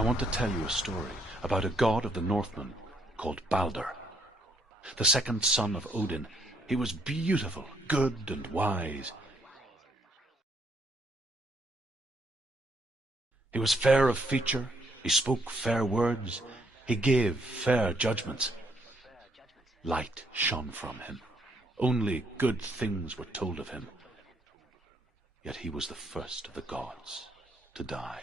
I want to tell you a story about a god of the Northmen called Balder. The second son of Odin, he was beautiful, good and wise. He was fair of feature, he spoke fair words, he gave fair judgments. Light shone from him. Only good things were told of him. Yet he was the first of the gods to die.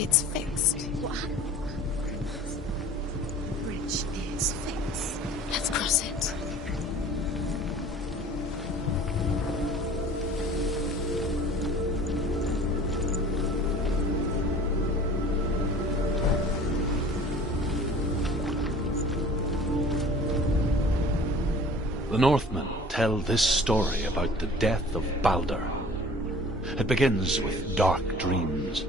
It's fixed. What happened? The bridge is fixed. Let's cross it. The Northmen tell this story about the death of Balder. It begins with dark dreams.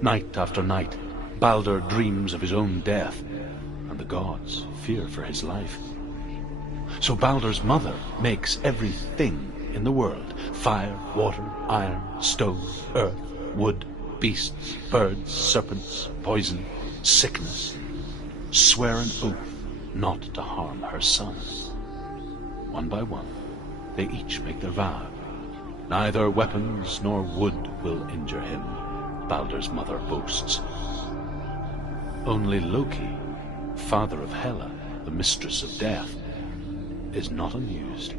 Night after night, Balder dreams of his own death, and the gods fear for his life. So Balder's mother makes everything in the world: fire, water, iron, stone, earth, wood, beasts, birds, serpents, poison, sickness, swear an oath not to harm her son. One by one, they each make their vow. Neither weapons nor wood will injure him, Balder's mother boasts. Only Loki, father of Hela, the mistress of death, is not amused.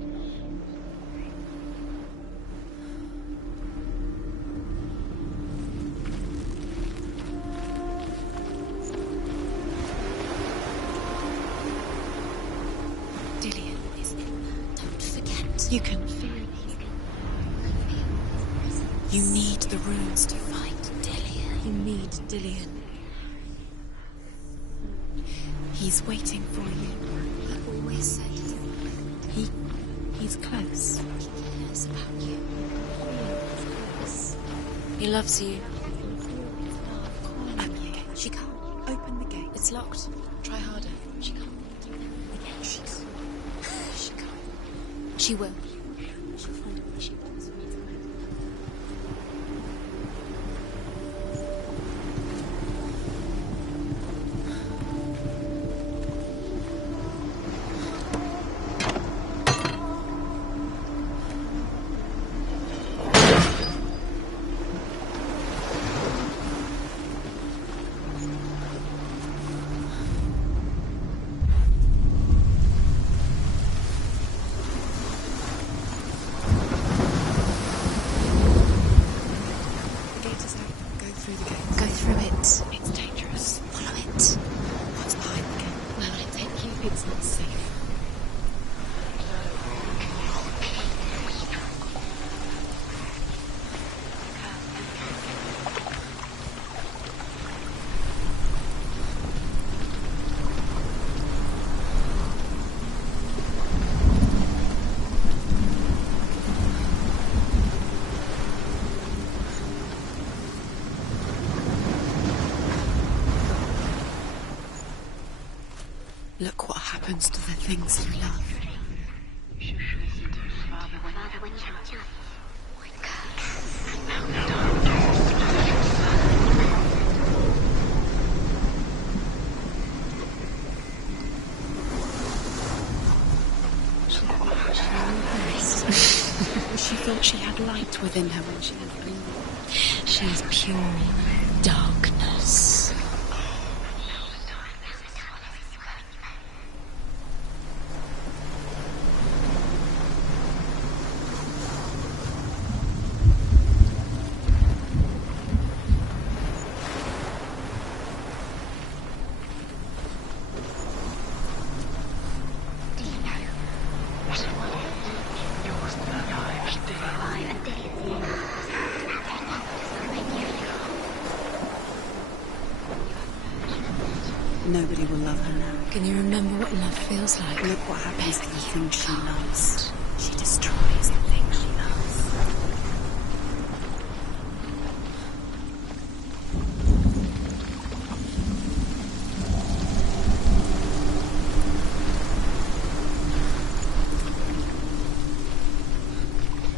Dillion is in there. Don't forget. You can feel it. You need the runes to fight Dillion. You need Dillion. He's waiting for you. He always said he's close. He cares about you. He loves you. Open the gate. She can't. Open the gate. It's locked. Try harder. She can't. She can't. She can't. She will. She'll find a way. She wants. Look what happens to the things you love. You should listen to your father when you have a chance. She thought she had light within her when she had dreamed. She is pure darkness. Nobody will love her now. Can you remember what love feels like? Look what happens to the things she loves. She destroys the things she loves.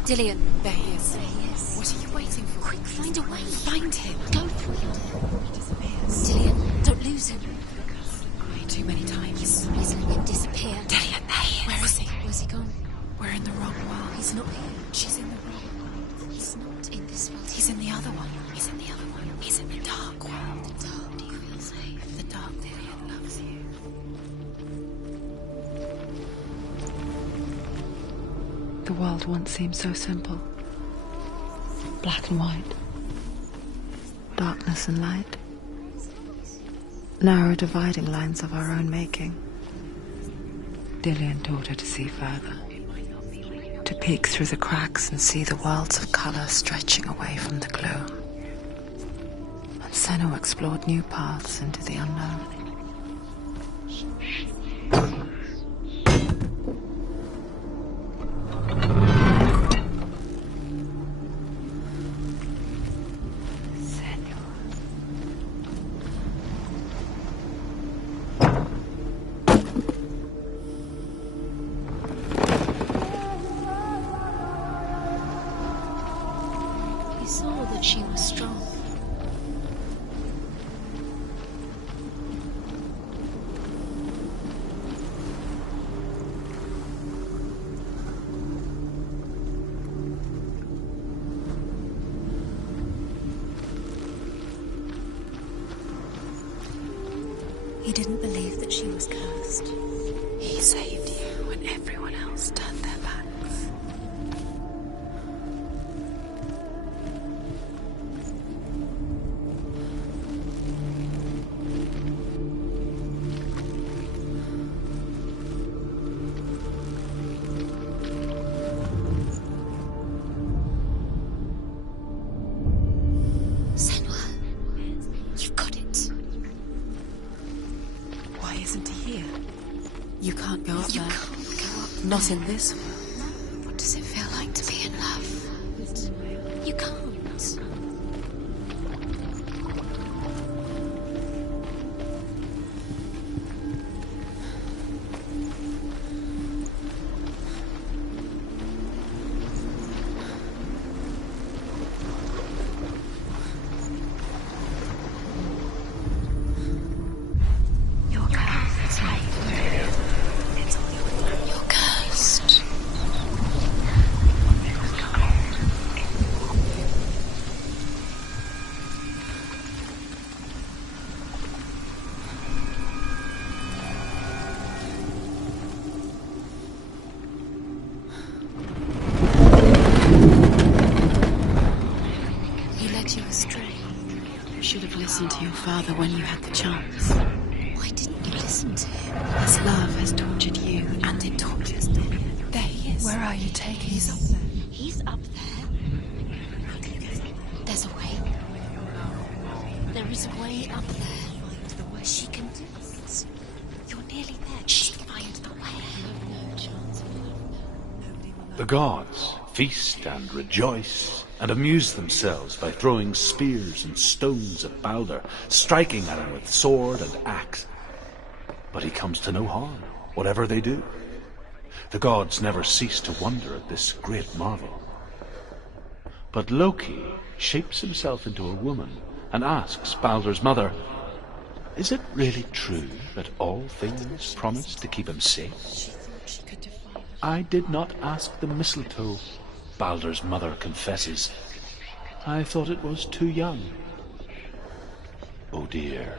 Dillian. There he is. There he is. What are you waiting for? Quick, find a way. Find him. Go for it. He disappears. Dillian, don't lose him. Too many times. He's letting him disappear. Dillian, there he is. Where is he? Where's he gone? We're in the wrong world. He's not here. She's in the wrong world. He's not in this world. He's in the other one. He's in the other one. He's in the dark world. The dark. Do you feel safe? The dark. Dillian loves you. The world once seemed so simple. Black and white. Darkness and light. Narrow dividing lines of our own making. Dillian taught her to see further. To peek through the cracks and see the worlds of colour stretching away from the gloom. And Senua explored new paths into the unknown. He saw that she was strong. He didn't believe that she was cursed. He saved you when everyone else turned their backs. Senua, you've got it. Why isn't he here? You can't go up there. You can't go up there. Not in this world. What does it feel like to be in love? You can't. You're cursed. You're cursed. He led you astray. You should have listened to your father when you had the chance. Why didn't you listen to him? His love has tortured you, and it tortures me. There he is. Where are you taking? He's up there. He's up there. How do you get up? There's a way. There is a way up there. She can do it. You're nearly there. She can find the way. The gods feast and rejoice and amuse themselves by throwing spears and stones at Baldur, striking at him with sword and axe. but he comes to no harm, whatever they do. The gods never cease to wonder at this great marvel. But Loki shapes himself into a woman and asks Baldur's mother, is it really true that all things promise to keep him safe? I did not ask the mistletoe, Baldur's mother confesses. I thought it was too young. Oh dear.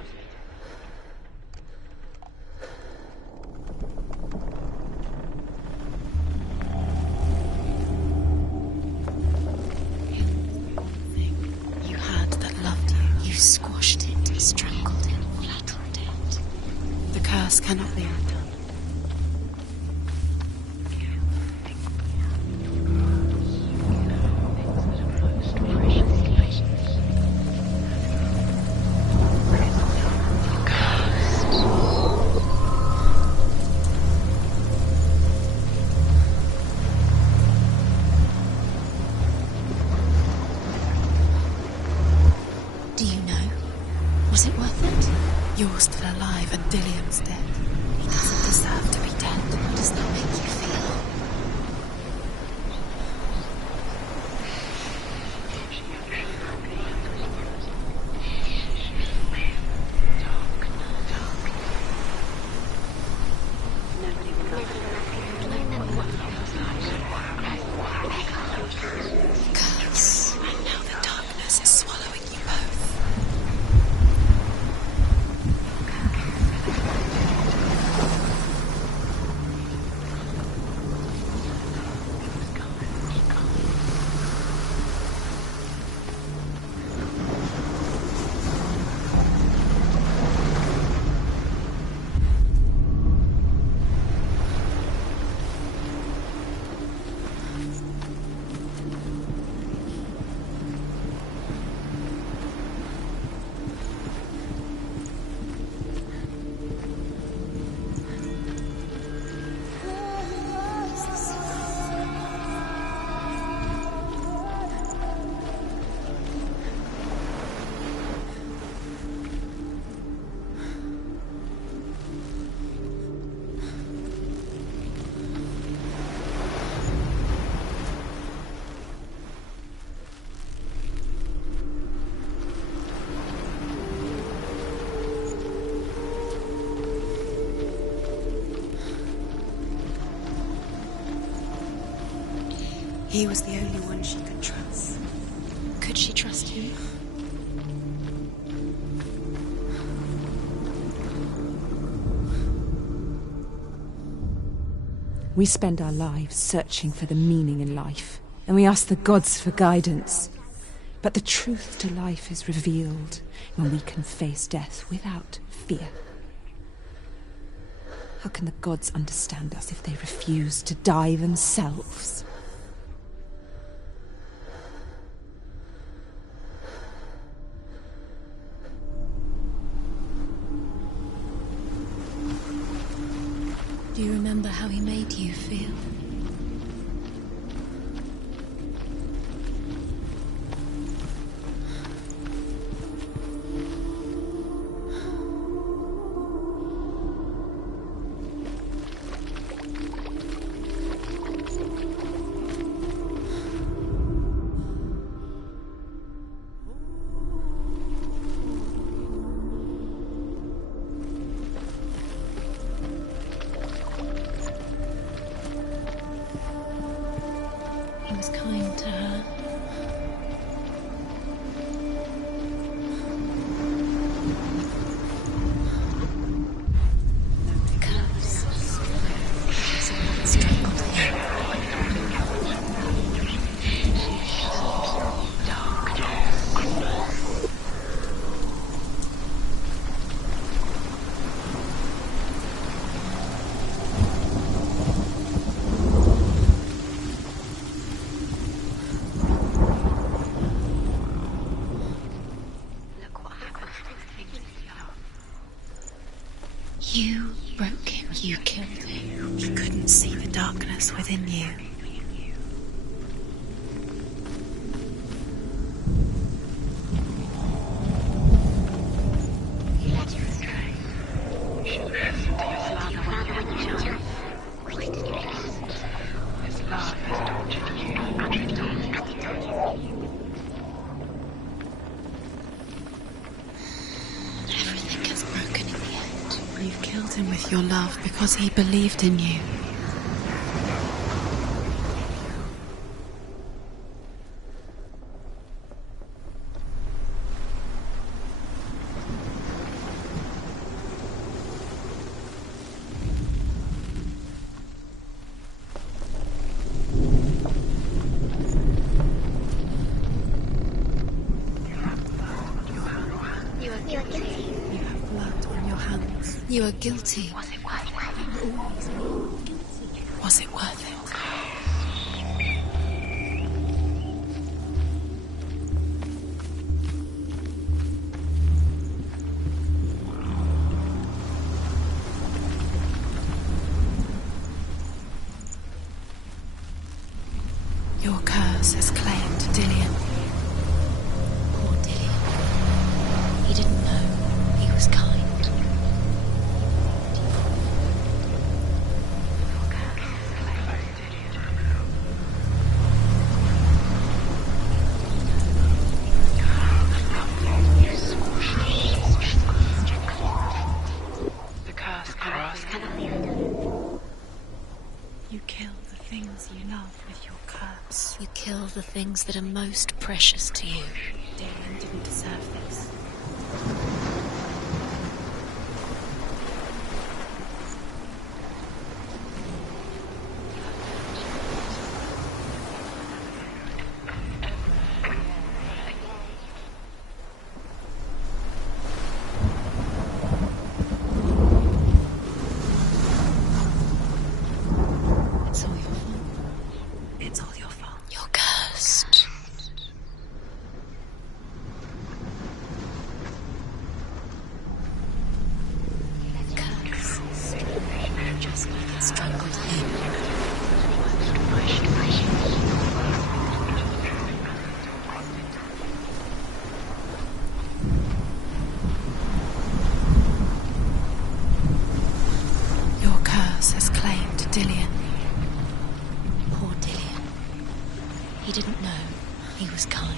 You had that loved you. You squashed it, strangled it, flattened it. The curse cannot be undone. Do you know? Was it worth it? You're still alive and Dillian's dead. He doesn't deserve to be dead. What does that make you feel? Curse. And now the darkness is swallowing you both. He was the only one she could trust. Could she trust him? We spend our lives searching for the meaning in life, and we ask the gods for guidance. But the truth to life is revealed when we can face death without fear. How can the gods understand us if they refuse to die themselves? Do you remember how he made you feel? He was kind to her. Curse. Strangled him. You broke him. You killed him. He couldn't see the darkness within you. He led you astray. You should have listened to killed him with your love because he believed in you. You are guilty. Was it worth it? Your curse has claimed Dillian. Poor Dillian. He didn't know he was kind. You kill the things you love with your curse. You kill the things that are most precious to you. Dillian didn't deserve this. It's all your fault. It's all your fault. You're cursed. Cursed. Just like it strangled him. Your curse has claimed Dillian. Poor Dillian. He didn't know he was kind.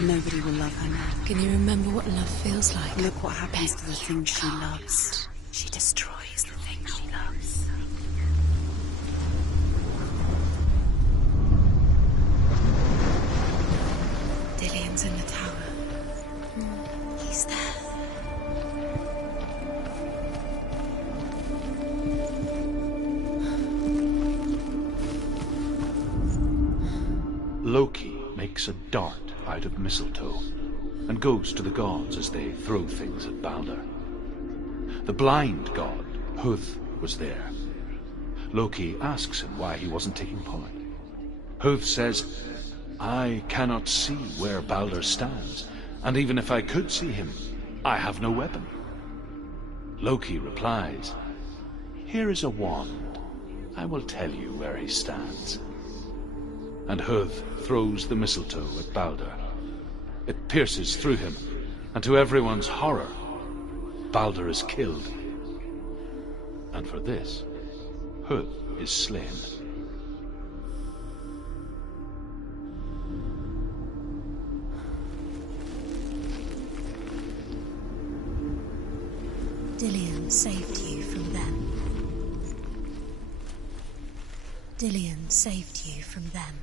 Nobody will love her now. Can you remember what love feels like? Look what happens to the things she loves. She destroys the things she loves. Dillian. Loki makes a dart out of mistletoe and goes to the gods as they throw things at Balder. The blind god, Huth, was there. Loki asks him why he wasn't taking part. Huth says, "I cannot see where Balder stands, and even if I could see him, I have no weapon." Loki replies, "Here is a wand. I will tell you where he stands." And Huth throws the mistletoe at Balder. It pierces through him, and to everyone's horror, Balder is killed. And for this, Huth is slain. Dillion saved you from them. Dillion saved you from them.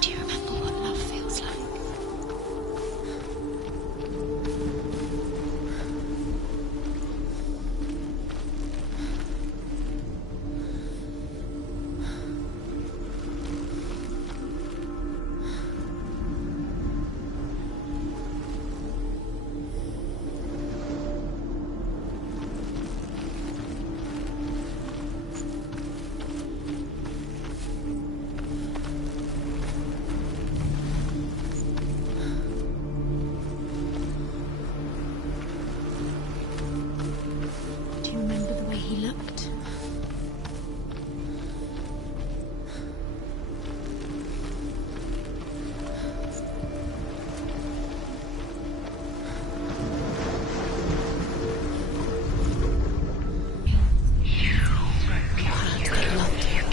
Do you remember what love feels like? Do you remember the way he looked?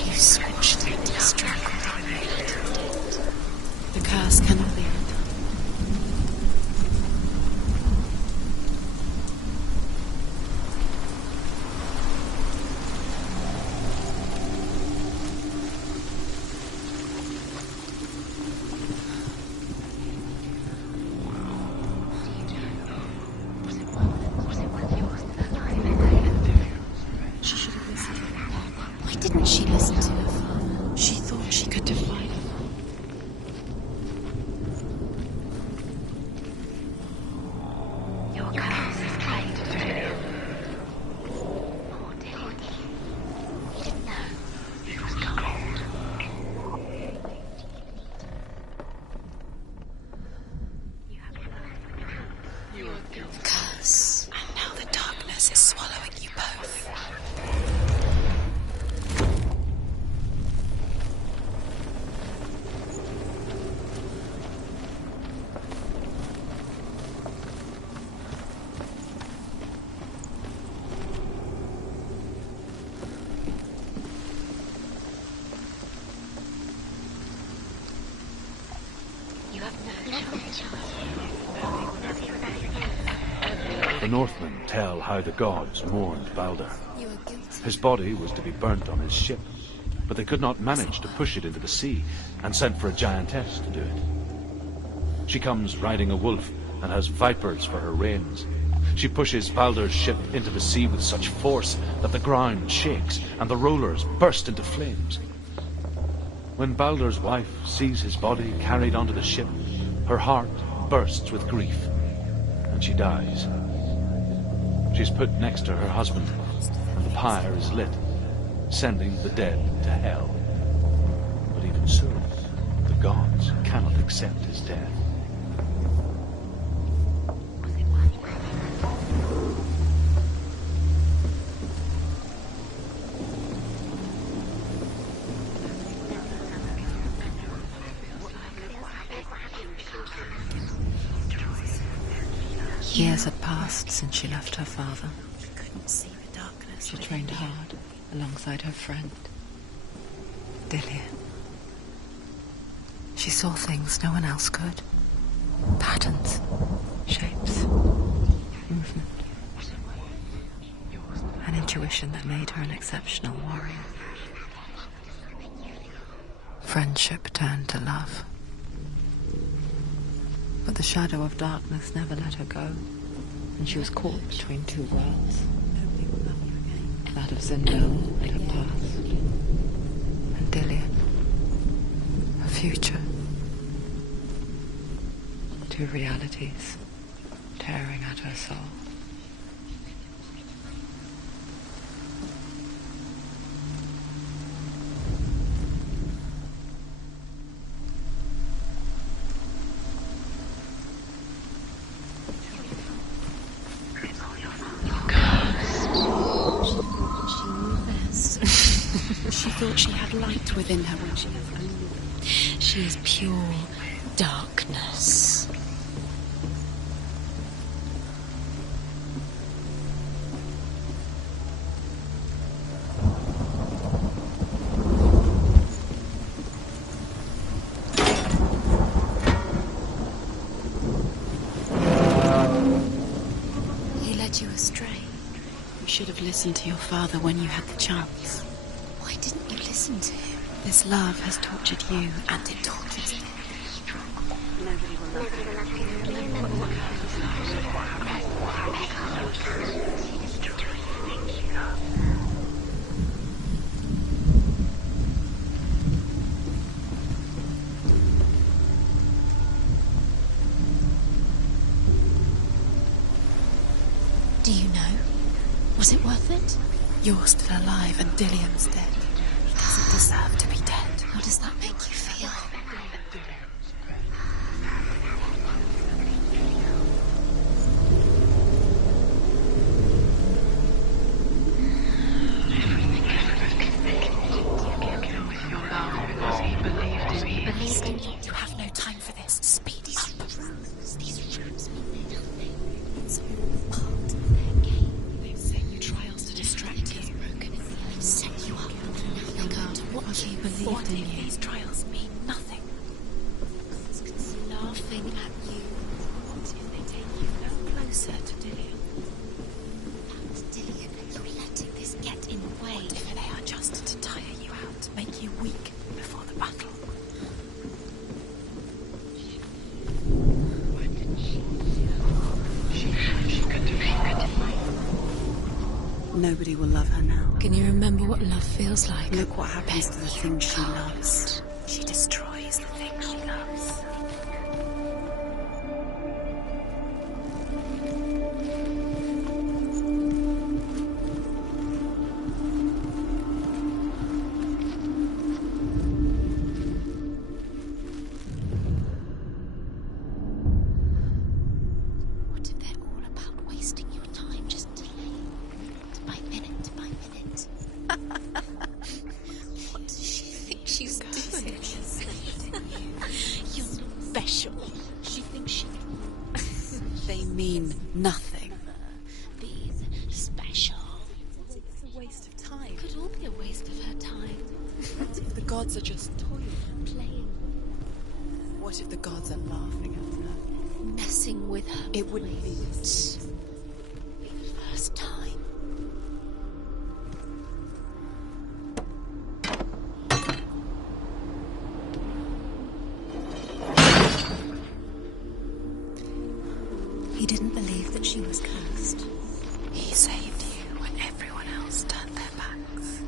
You scorched it, strangled it. The curse cannot be undone. She should have listened to her father. Why didn't she listen to her father? She thought she could defy him. Your curse is claimed to him. Poor Dillion. He didn't know. He was cold. The curse. And now the darkness is swallowing you both. You have no choice. The Northmen tell how the gods mourned Balder. You are guilty. His body was to be burnt on his ship, but they could not manage to push it into the sea and sent for a giantess to do it. She comes riding a wolf and has vipers for her reins. She pushes Balder's ship into the sea with such force that the ground shakes and the rollers burst into flames. When Balder's wife sees his body carried onto the ship, her heart bursts with grief, and she dies. She's put next to her husband, and the pyre is lit, sending the dead to hell. But even so, the gods cannot accept his death. Years had passed since she left her father. I couldn't see the darkness. She trained hard alongside her friend. Dillian. She saw things no one else could. Patterns, shapes, movement. An intuition that made her an exceptional warrior. Friendship turned to love. But the shadow of darkness never let her go, and she was caught between two worlds. That of Zindel and her past, and Dillian, her future. Two realities tearing at her soul. She thought she had light within her when she was only. She is pure darkness. He led you astray. You should have listened to your father when you had the chance. Why didn't you listen to him? This love has tortured you, and it tortures him. Do you know? Was it worth it? You're still alive, and Dillian's dead. He doesn't deserve to be dead. How does that make you feel? You have no time for this. Speed up. These rooms mean nothing. It's all part of their game. They've set you trials to distract you. They've set you up. Now they're going to watch you. Believed in you. These trials mean nothing. It's laughing at you. What if they take you no closer to Dillian? Dillian, you're letting this get in the way. What if they are just to tire you out, make you weak before the battle? Nobody will love her now. Can you remember what love feels like? Look what happens to the things she loves. She destroys the things she loves. What if they're all about wasting your time, just delaying by minute by minute? What does she think she's doing? You're not special. She thinks she They mean nothing. being special. It's a waste of time. Could all be a waste of her time. What if the gods are just toying? Playing, What if the gods are laughing at her? messing with her. It wouldn't be It's the first time. He didn't believe that she was cursed. He saved you when everyone else turned their backs.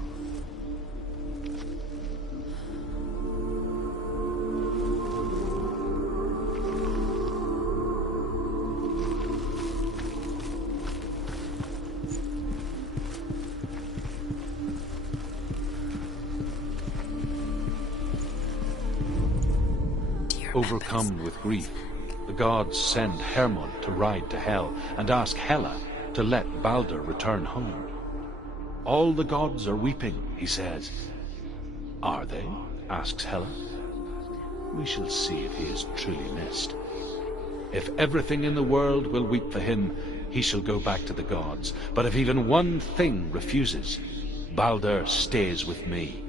Overcome with grief, the gods send Hermod to ride to Hell and ask Hela to let Balder return home. All the gods are weeping, he says. Are they? Asks Hela. We shall see if he is truly missed. If everything in the world will weep for him, he shall go back to the gods. But if even one thing refuses, Balder stays with me.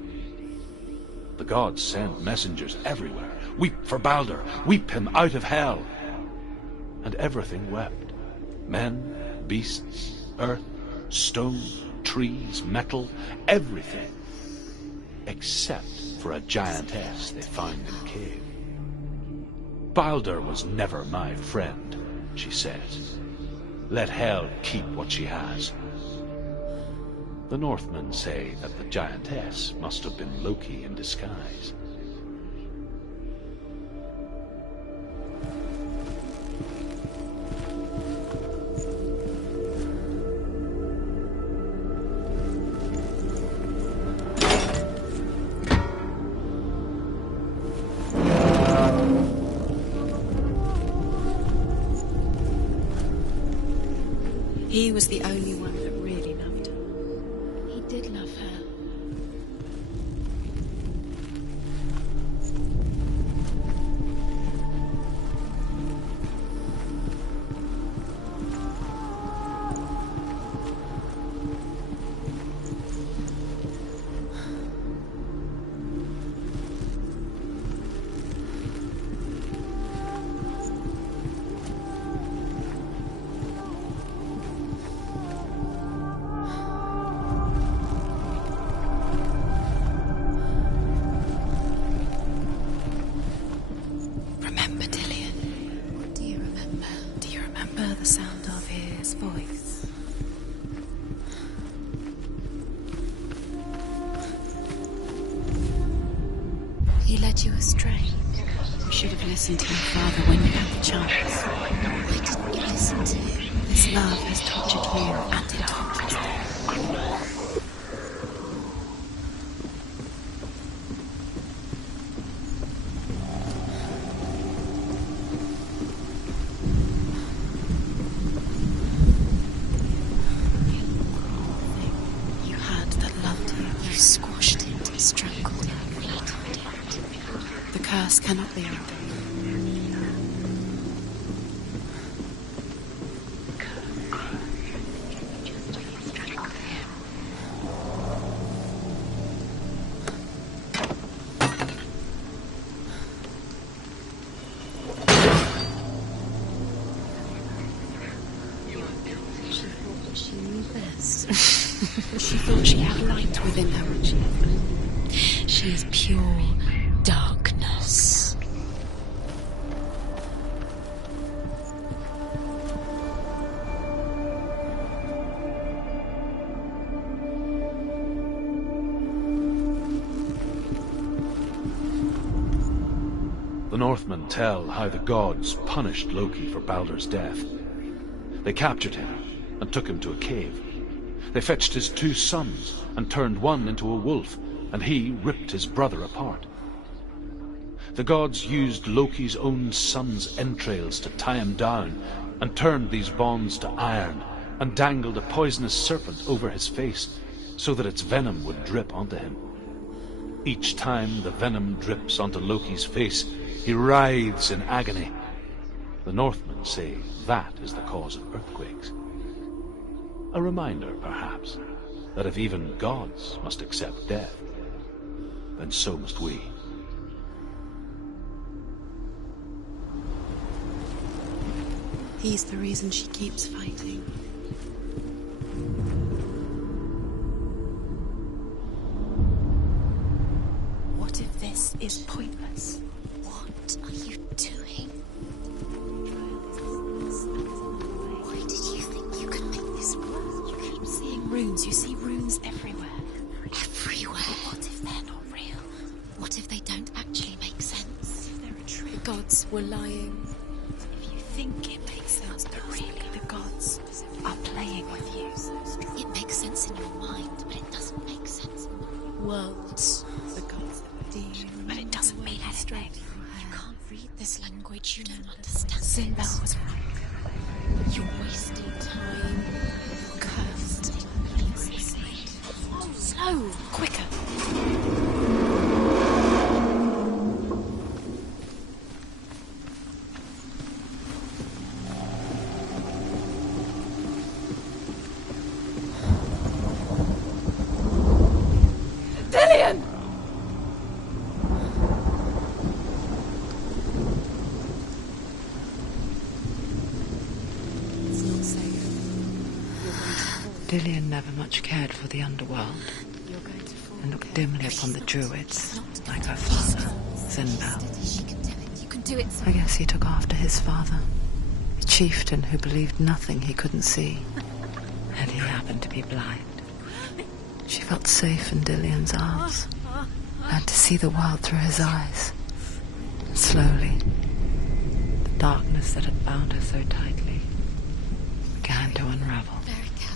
The gods send messengers everywhere. Weep for Baldur, weep him out of hell. And everything wept. Men, beasts, earth, stone, trees, metal, everything. Except for a giantess they found in a cave. Baldur was never my friend, she says. Let hell keep what she has. The Northmen say that the giantess must have been Loki in disguise. He was the only one that really loved her. He did love her. The sound of his voice. He led you astray. You should have listened to your father when you had the chance. Why didn't you listen to him? This love has tortured you, and it tortures them. Cannot be undone. She knew best. She thought she had light within her when she is pure darkness. The Northmen tell how the gods punished Loki for Baldur's death. They captured him and took him to a cave. They fetched his 2 sons and turned one into a wolf, and he ripped his brother apart. The gods used Loki's own son's entrails to tie him down, and turned these bonds to iron, and dangled a poisonous serpent over his face, so that its venom would drip onto him. Each time the venom drips onto Loki's face, he writhes in agony. The Northmen say that is the cause of earthquakes. A reminder, perhaps, that if even gods must accept death, then so must we. He's the reason she keeps fighting. What if this is pointless? What are you doing? Why did you think you could make this work? You keep seeing runes. You see runes everywhere. Everywhere? What if they're not real? What if they don't actually make sense? They're a trick. The gods were lying. If you think it makes sense, but really the gods are playing with you. It makes sense in your mind, but it doesn't make sense in my worlds. The gods deem, but it doesn't mean anything. You can't read this language, you don't understand. Sinbel was right. You're wasting time. You're cursed. Slow, quicker. never much cared for the underworld, You're going to fall. and looked dimly upon the druids, like her father, Sinbad. You can do it. You can do it. I guess he took after his father, a chieftain who believed nothing he couldn't see, and he happened to be blind. She felt safe in Dillion's arms, learned to see the world through his eyes. And slowly, the darkness that had bound her so tightly began to unravel. Very careful.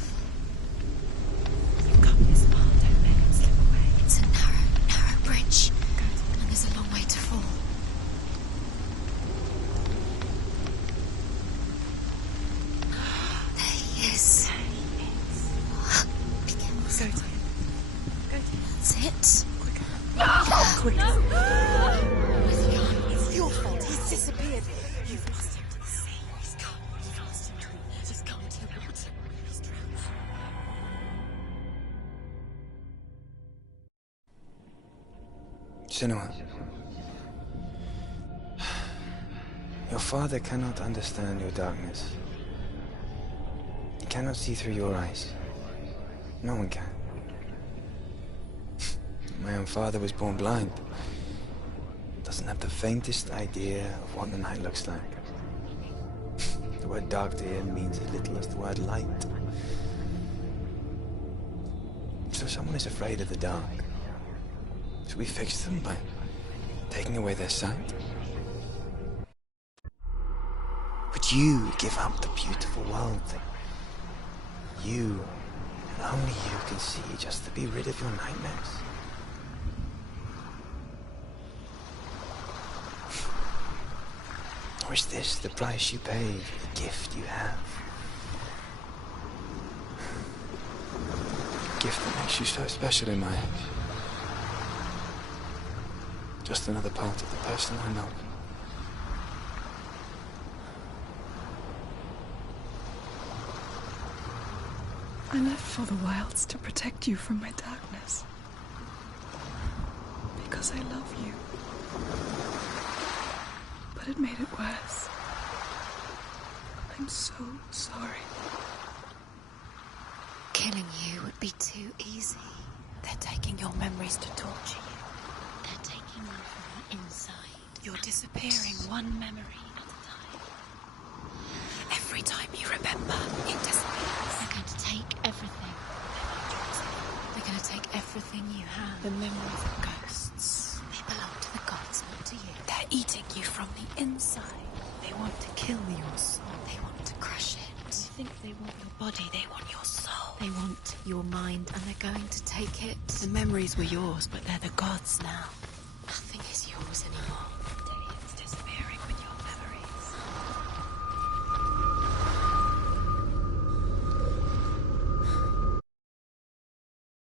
You've come this far. Don't let it slip away. It's a narrow bridge, and there's a long way to fall. There he is. Be careful. Go to him. That's it. Quicker. It's your fault. He's disappeared. You've lost him to the sea. He's gone. You've lost him to the... He's gone to the water. He's drowned. Senua, your father cannot understand your darkness. He cannot see through your eyes. No one can. My own father was born blind. Doesn't have the faintest idea of what the night looks like. The word dark to him means as little as the word light. So someone is afraid of the dark. Should we fix them by taking away their sight? Would you give up the beautiful world that you, and only you, can see just to be rid of your nightmares? Or is this the price you pay for the gift you have? A gift that makes you so special in my eyes. Just another part of the person I know. I left for the wilds to protect you from my darkness. Because I love you. But it made it worse. I'm so sorry. Killing you would be too easy. They're taking your memories to torture you. They're taking you from the inside. You're disappearing one memory at a time. Every time you remember, it disappears. They're going to take everything. They're going to take everything you have. The memories of ghosts. They belong to the gods, not to you. They're eating you from the inside. They want to kill your soul. They want to crush it. You think they want your body, they want your soul. They want your mind, and they're going to take it. The memories were yours, but they're the gods now.